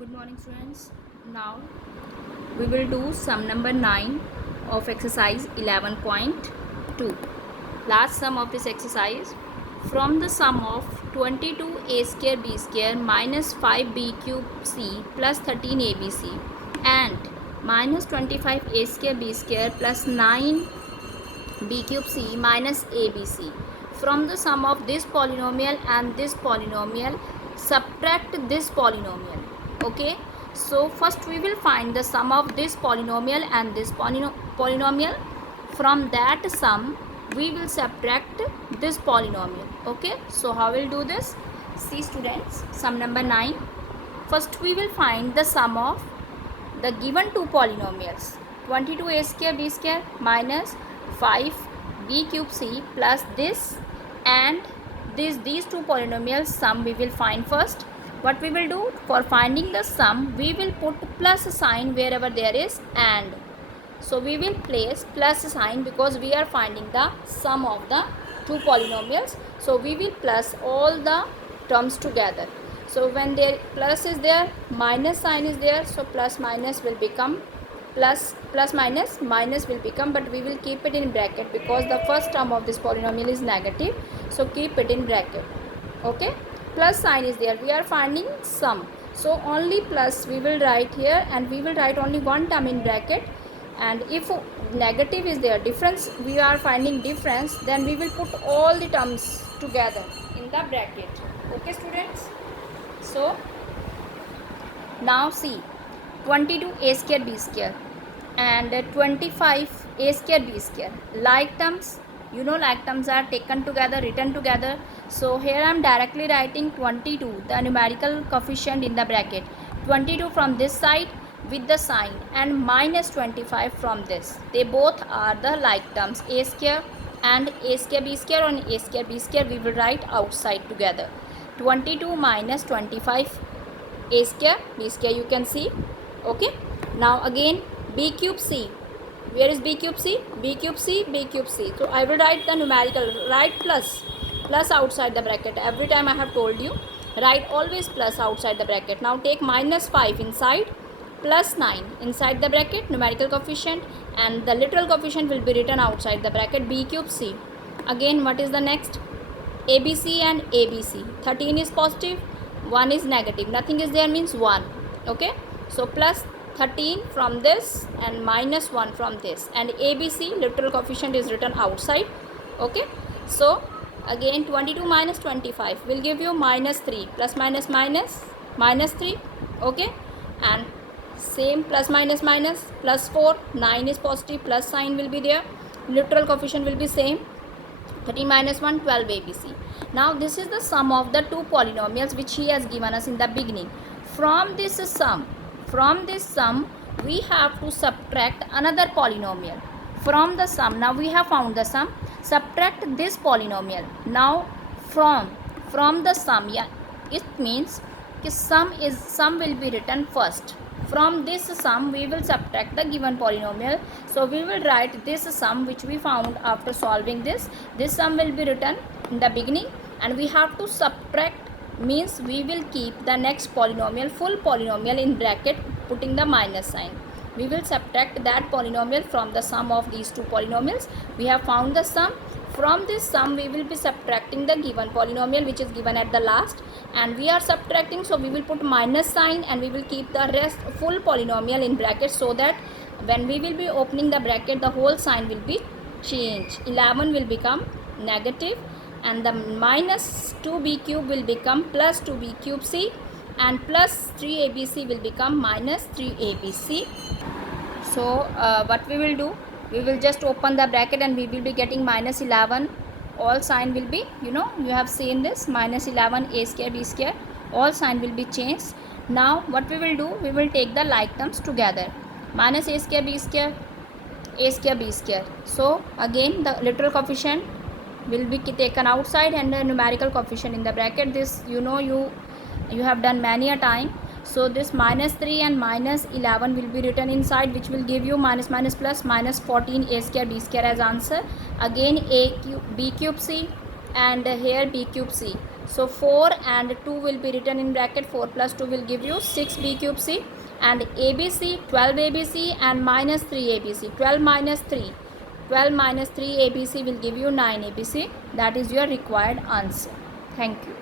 Good morning, students. Now we will do sum number 9 of exercise 11.2. Last sum of this exercise, from the sum of 22a square b square minus 5b cube c plus 13abc and minus 25a square b square plus 9b cube c minus abc. From the sum of this polynomial and this polynomial, subtract this polynomial. Okay, so first we will find the sum of this polynomial and this polynomial. From that sum we will subtract this polynomial. Okay, so how we'll do this? See students, sum number 9. First we will find the sum of the given two polynomials, 22a square b square minus 5b cube c plus this and these two polynomials sum we will find first. What we will do, for finding the sum we will put plus sign wherever there is and. So we will place plus sign because we are finding the sum of the two polynomials. So we will plus all the terms together. So when there plus is there, minus sign is there, so plus minus will become plus minus will become, but we will keep it in bracket because the first term of this polynomial is negative, so keep it in bracket. Okay, plus sign is there, we are finding sum, so only plus we will write here and we will write only one term in bracket. And if negative is there, difference, we are finding difference, then we will put all the terms together in the bracket. Okay students, so now see, 22a square b square and 25a square b square, like terms, you know, like terms are taken together, written together. So here I am directly writing 22, the numerical coefficient in the bracket, 22 from this side with the sign and minus 25 from this. They both are the like terms, a square and a square b square, and a square b square we will write outside together. 22 minus 25 a square b square, you can see. Okay, now again b cube c, where is b cube c? B cube c, b cube c. So I will write the numerical, write plus outside the bracket. Every time I have told you, write always plus outside the bracket. Now take minus 5 inside, plus 9 inside the bracket, numerical coefficient, and the literal coefficient will be written outside the bracket, b cube c. Again, what is the next? ABC and ABC. 13 is positive, 1 is negative, nothing is there means 1. Okay, so plus 13 from this and minus 1 from this, and ABC literal coefficient is written outside. Okay, so again 22 minus 25 will give you minus 3, plus minus minus 3. Okay, and same plus minus plus 4, 9 is positive, plus sign will be there, literal coefficient will be same, 13 minus 1, 12 ABC. Now this is the sum of the two polynomials which he has given us in the beginning. From this sum we have to subtract another polynomial from the sum. Now we have found the sum, subtract this polynomial. Now from the sum, yeah, it means sum will be written first. From this sum we will subtract the given polynomial. So we will write this sum which we found after solving this sum will be written in the beginning, and we have to subtract, means we will keep the next polynomial, full polynomial, in bracket putting the minus sign. We will subtract that polynomial from the sum of these two polynomials. We have found the sum. From this sum we will be subtracting the given polynomial which is given at the last, and we are subtracting, so we will put minus sign and we will keep the rest full polynomial in bracket, so that when we will be opening the bracket the whole sign will be changed. 11 will become negative and the minus 2b cube will become plus 2b cube c, and plus 3abc will become minus 3abc. So what we will do, we will just open the bracket and we will be getting minus 11, all sign will be, you know, you have seen this, minus 11 a square b square, all sign will be changed. Now what we will do, we will take the like terms together, minus a square b square, a square b square. So again the literal coefficient will be taken outside and the numerical coefficient in the bracket. This, you know, you have done many a time. So this minus 3 and minus 11 will be written inside, which will give you minus plus minus 14 a square b square as answer. Again a cube b cube c and here b cube c. So 4 and 2 will be written in bracket. 4 plus 2 will give you 6 b cube c, and ABC 12 ABC and minus 3 ABC. 12 minus 3 ABC will give you 9 ABC. That is your required answer. Thank you.